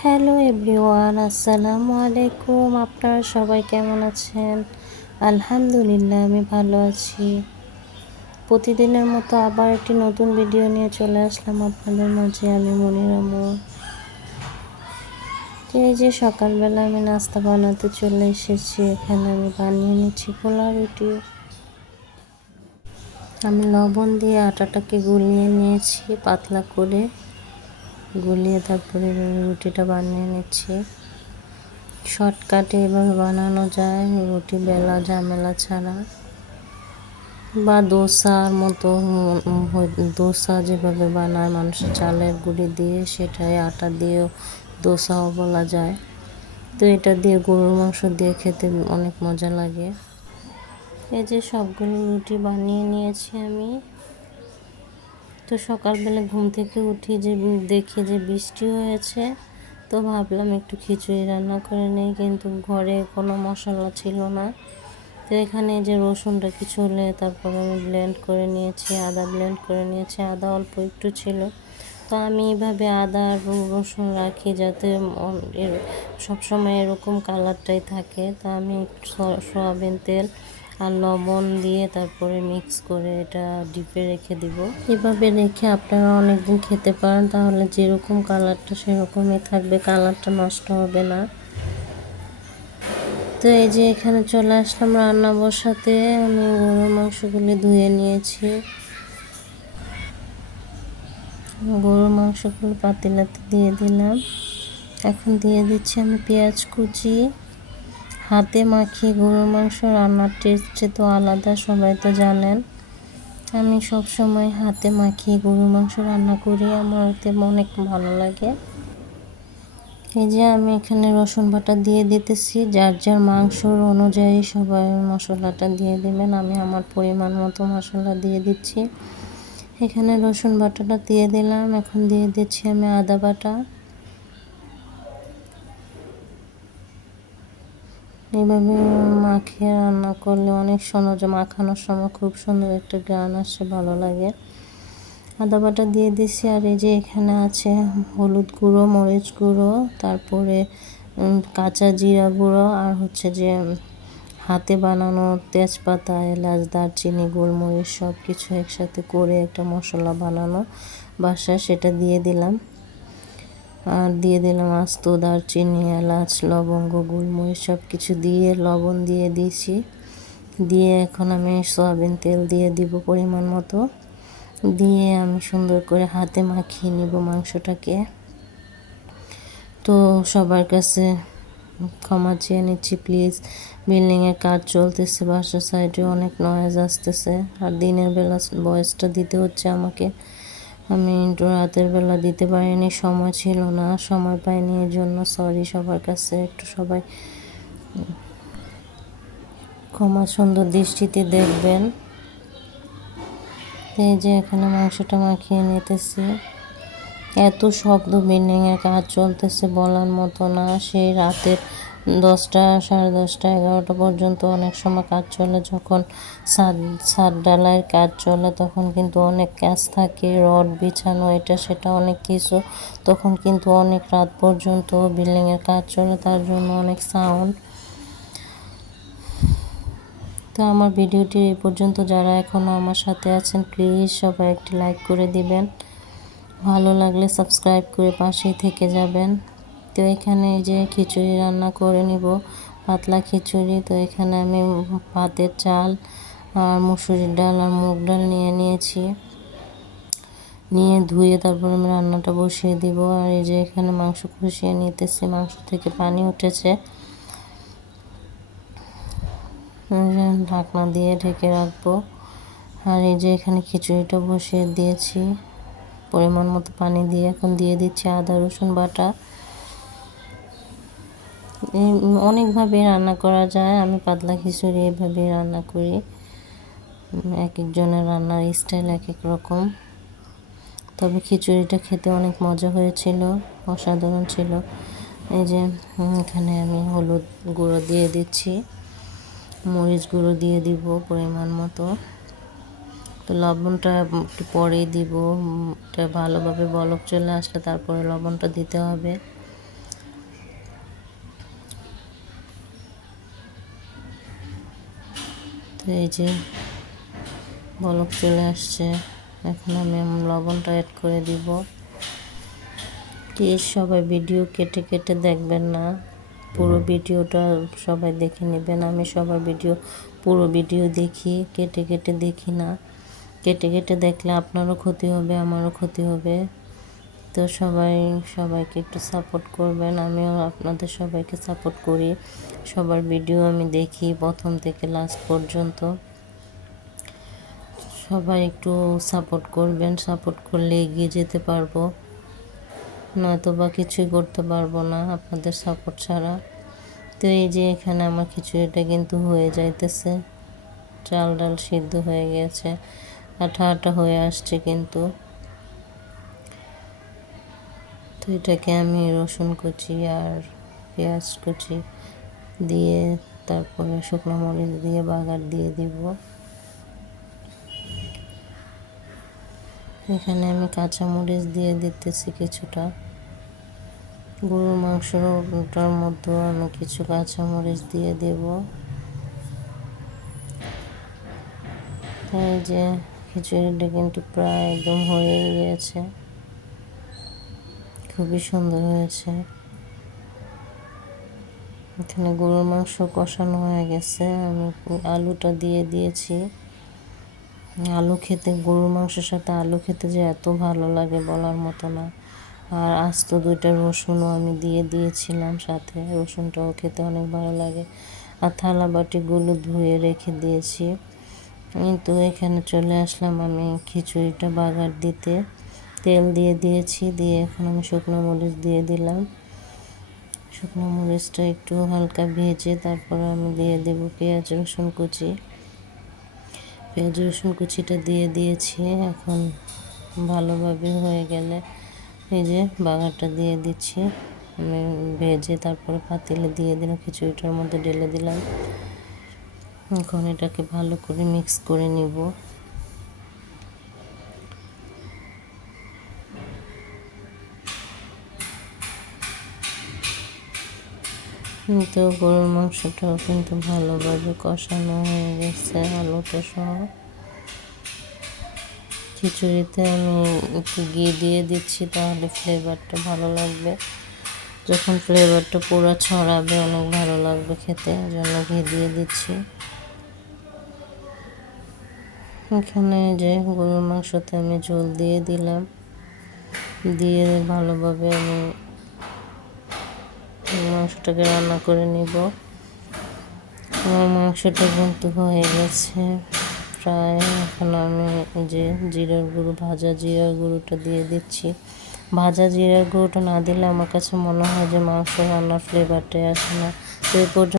Hello everyone, আসসালামু আলাইকুম। আপনারা সবাই কেমন আছেন? আলহামদুলিল্লাহ, আমি ভালো আছি। প্রতিদিনের মতো আবার একটি নতুন ভিডিও নিয়ে চলে আসলাম আপনাদের মাঝে। আমি মনিরামু। এই যে সকালবেলা আমি নাস্তা বানাতে চলে এসেছি। এখানে আমি বানিয়ে নিচ্ছি পোলা রুটি। আমি লবণ দিয়ে আটাটাকে গুলিয়ে নিয়েছি পাতলা করে, গুলিয়ে তারপরে রুটিটা বানিয়ে নিচ্ছি। শর্টকাটে এভাবে বানানো যায় রুটি বেলা ঝামেলা ছাড়া, বা দোসার মতো দোসা যেভাবে বানায় মানুষ চালের গুঁড়ি দিয়ে, সেটাই আটা দিয়েও দোসাও বলা যায়। তো এটা দিয়ে গরুর মাংস দিয়ে খেতে অনেক মজা লাগে। এই যে সবগুলো রুটি বানিয়ে নিয়েছি আমি। তো সকালবেলা ঘুম থেকে উঠি যে দেখি যে বৃষ্টি হয়েছে, তো ভাবলাম একটু খিচুড়ি রান্না করে নেই, কিন্তু ঘরে কোনো মশলা ছিল না। তো এখানে যে রসুনটা ছুলে তারপর আমি ব্লেন্ড করে নিয়েছি, আদা ব্লেন্ড করে নিয়েছি, আদা অল্প একটু ছিল। তো আমি এইভাবে আদা আর রসুন রাখি যাতে সবসময় এরকম কালারটাই থাকে। তো আমি সয়াবিন তেল আর লবণ দিয়ে তারপরে মিক্স করে এটা ডিপে রেখে দিব। এভাবে রেখে আপনারা অনেকদিন খেতে পারেন, তাহলে যেরকম কালারটা সেরকমই থাকবে, কালারটা নষ্ট হবে না। তো এই যে এখানে চলে আসলাম রান্না বসাতে। আমি গরুর মাংসগুলি ধুয়ে নিয়েছি। গরুর মাংসগুলো পাতিলাতে দিয়ে দিলাম। এখন দিয়ে দিচ্ছি আমি পেঁয়াজ কুচি। হাতে মাখিয়ে গরুর মাংস রান্নার টেস্টে তো আলাদা, সবাই তো জানেন। আমি সব সময় হাতে মাখিয়ে গরুর মাংস রান্না করি, আমার এতে অনেক ভালো লাগে। এই যে আমি এখানে রসুন বাটা দিয়ে দিতেছি। যার যার মাংসর অনুযায়ী সবাই মশলাটা দিয়ে দেবেন। আমি আমার পরিমাণ মতো মশলা দিয়ে দিচ্ছি। এখানে রসুন বাটাটা দিয়ে দিলাম। এখন দিয়ে দিচ্ছি আমি আদা বাটা। এইভাবে মাখিয়ে রান্না করলে অনেক সুন্দর, মাখানোর সময় খুব সুন্দর একটা ঘ্রাণ আসে, ভালো লাগে। আদা বাটা দিয়ে দিছি। আর এই যে এখানে আছে হলুদ গুঁড়ো, মরিচ গুঁড়ো, তারপরে কাঁচা জিরা গুঁড়ো, আর হচ্ছে যে হাতে বানানো তেজপাতা, এলাচ, দারচিনি, গোলমরিচ সব কিছু একসাথে করে একটা মশলা বানানো বাসায়, সেটা দিয়ে দিলাম। আর দিয়ে দিলাম আস্ত দারচিনি, এলাচ, লবঙ্গ, গোলমরিচ সব কিছু দিয়ে লবণ দিয়ে দিয়েছি। দিয়ে এখন আমি সয়াবিন তেল দিয়ে দিব পরিমাণ মতো। দিয়ে আমি সুন্দর করে হাতে মাখিয়ে নিব মাংসটাকে। তো সবার কাছে ক্ষমা চেয়ে নিচ্ছি প্লিজ। বিল্ডিংয়ের কাজ চলতেছে, বাসার সাইডে অনেক নয়েজ আসতেছে, আর দিনের বেলা ভয়েসটা দিতে হচ্ছে আমাকে। আমি রাতের বেলা দিতে পারিনি, সময় ছিল না, সময় পাইনি, এর জন্য সরি সবার কাছে। একটু সবাই ক্ষমা সুন্দর দৃষ্টিতে দেখবেন। এই যে এখানে মাংসটা মাখিয়ে নিতেছি। এত শব্দ, বিল্ডিংয়ের কাজ চলতেছে বলার মতো না। সেই রাতের 10টা, 10:30, 11টা পর্যন্ত অনেক সময় কাজ চলে। যখন ছাদ ঢালাইয়ের কাজ চলে তখন কিন্তু অনেক কাজ থাকে, রড বিছানো, এটা সেটা অনেক কিছু। তখন কিন্তু অনেক রাত পর্যন্ত বিল্ডিংয়ের কাজ চলে, তার জন্য অনেক সাউন্ড। তো আমার ভিডিওটি এই পর্যন্ত, যারা এখনও আমার সাথে আছেন প্লিজ সবাই একটি লাইক করে দিবেন, ভালো লাগলে সাবস্ক্রাইব করে পাশেই থেকে যাবেন। তো এখানে এই যে খিচুড়ি রান্না করে নিব, পাতলা খিচুড়ি। তো এখানে আমি ভাতের চাল আর মুসুরির ডাল আর মুগ ডাল নিয়ে নিয়েছি। নিয়ে ধুয়ে তারপর আমি রান্নাটা বসিয়ে দিব। আর এই যে এখানে মাংস কষিয়ে নিতেছি, মাংস থেকে পানি উঠেছে, ঢাকনা দিয়ে ঢেকে রাখবো। আর এই যে এখানে খিচুড়িটা বসিয়ে দিয়েছি পরিমাণ মতো পানি দিয়ে। এখন দিয়ে দিচ্ছি আদা রসুন বাটা। অনেকভাবে রান্না করা যায়, আমি পাতলা খিচুড়ি এইভাবেই রান্না করি। এক একজনের রান্নার স্টাইল এক এক রকম। তবে খিচুড়িটা খেতে অনেক মজা হয়েছিল, অসাধারণ ছিল। এই যে এখানে আমি হলুদ গুঁড়ো দিয়ে দিচ্ছি, মরিচ গুঁড়ো দিয়ে দিব পরিমাণ মতো, তো লবণটা একটু পরেই দিব। এটা ভালোভাবে বলক চলে আসলে তারপরে লবণটা দিতে হবে। তো এই যে বলক চলে আসছে, এখন আমি লবণটা অ্যাড করে দিব। প্লিজ সবাই ভিডিও কেটে কেটে দেখবেন না, পুরো ভিডিওটা সবাই দেখে নেবেন। আমি সবার পুরো ভিডিও দেখি, কেটে কেটে দেখি না। কেটে কেটে দেখলে আপনারও ক্ষতি হবে, আমারও ক্ষতি হবে। তো সবাইকে একটু সাপোর্ট করবেন। আমিও আপনাদের সবাইকে সাপোর্ট করি। সবার ভিডিও আমি দেখি প্রথম থেকে লাস্ট পর্যন্ত। সবাই একটু সাপোর্ট করবেন, সাপোর্ট করলে এগিয়ে যেতে পারবো, নয়তো বা কিছুই করতে পারবো না আপনাদের সাপোর্ট ছাড়া। তো এই যে এখানে আমার খিচুড়িটা কিন্তু হয়ে যাইতেছে, চাল ডাল সিদ্ধ হয়ে গেছে, আঠা আঠা হয়ে আসছে কিন্তু। তো এটাকে আমি রসুন কুচি আর পেঁয়াজ কুচি দিয়ে তারপরে শুকনো মরিচ দিয়ে বাগার দিয়ে দিব। এখানে আমি কাঁচা মরিচ দিয়ে দিতেছি কিছুটা। গরুর মাংসটার মধ্যেও আমি কিছু কাঁচা মরিচ দিয়ে দেব। এই যে খিচুড়িটা কিন্তু প্রায় একদম হয়ে গিয়েছে, খুবই সুন্দর হয়েছে। এখানে গরুর মাংস কষানো হয়ে গেছে, আমি আলুটা দিয়ে দিয়েছি। আলু খেতে, গরুর মাংসের সাথে আলু খেতে যে এত ভালো লাগে বলার মতো না। আর আস্ত 2টা রসুনও আমি দিয়ে দিয়েছিলাম সাথে, রসুনটাও খেতে অনেক ভালো লাগে। আর থালা বাটিগুলো ধুয়ে রেখে দিয়েছি। কিন্তু এখানে চলে আসলাম আমি খিচুড়িটা বাগার দিতে। তেল দিয়ে দিয়েছি, দিয়ে এখন আমি শুকনো মরিচ দিয়ে দিলাম। শুকনো মরিচটা একটু হালকা ভেজে তারপরে আমি দিয়ে দেব পেঁয়াজ রসুন কুচি। পেঁয়াজ রসুন কুচিটা দিয়ে দিয়েছি। এখন ভালোভাবে হয়ে গেলে এই যে বাগারটা দিয়ে দিচ্ছি আমি ভেজে, তারপরে পাতিলে দিয়ে দিলাম, খিচুড়িটার মধ্যে ঢেলে দিলাম। এখন এটাকে ভালো করে মিক্স করে নিব। কিন্তু গরুর মাংসটাও কিন্তু ভালোভাবে কষানো হয়ে গেছে আলুটা সহ। খিচুড়িতে আমি একটু ঘি দিয়ে দিচ্ছি, তাহলে ফ্লেভারটা ভালো লাগবে। যখন ফ্লেভারটা পুরো ছড়াবে অনেক ভালো লাগবে খেতে, জন্য ঘি দিয়ে দিচ্ছি। এখানে যে গরুর মাংসতে আমি ঝোল দিয়ে দিলাম, দিয়ে ভালোভাবে আমি মাংসটাকে রান্না করে নিব। আমার মাংসটা কিন্তু হয়ে গেছে প্রায়। এখন আমি যে জিরার গুঁড়ো, ভাজা জিরার গুঁড়োটা দিয়ে দিচ্ছি। ভাজা জিরার গুঁড়োটা না দিলে আমার কাছে মনে হয় যে মাংস রান্নার ফ্লেভারটাই আসে না। তো এই পর্যন্ত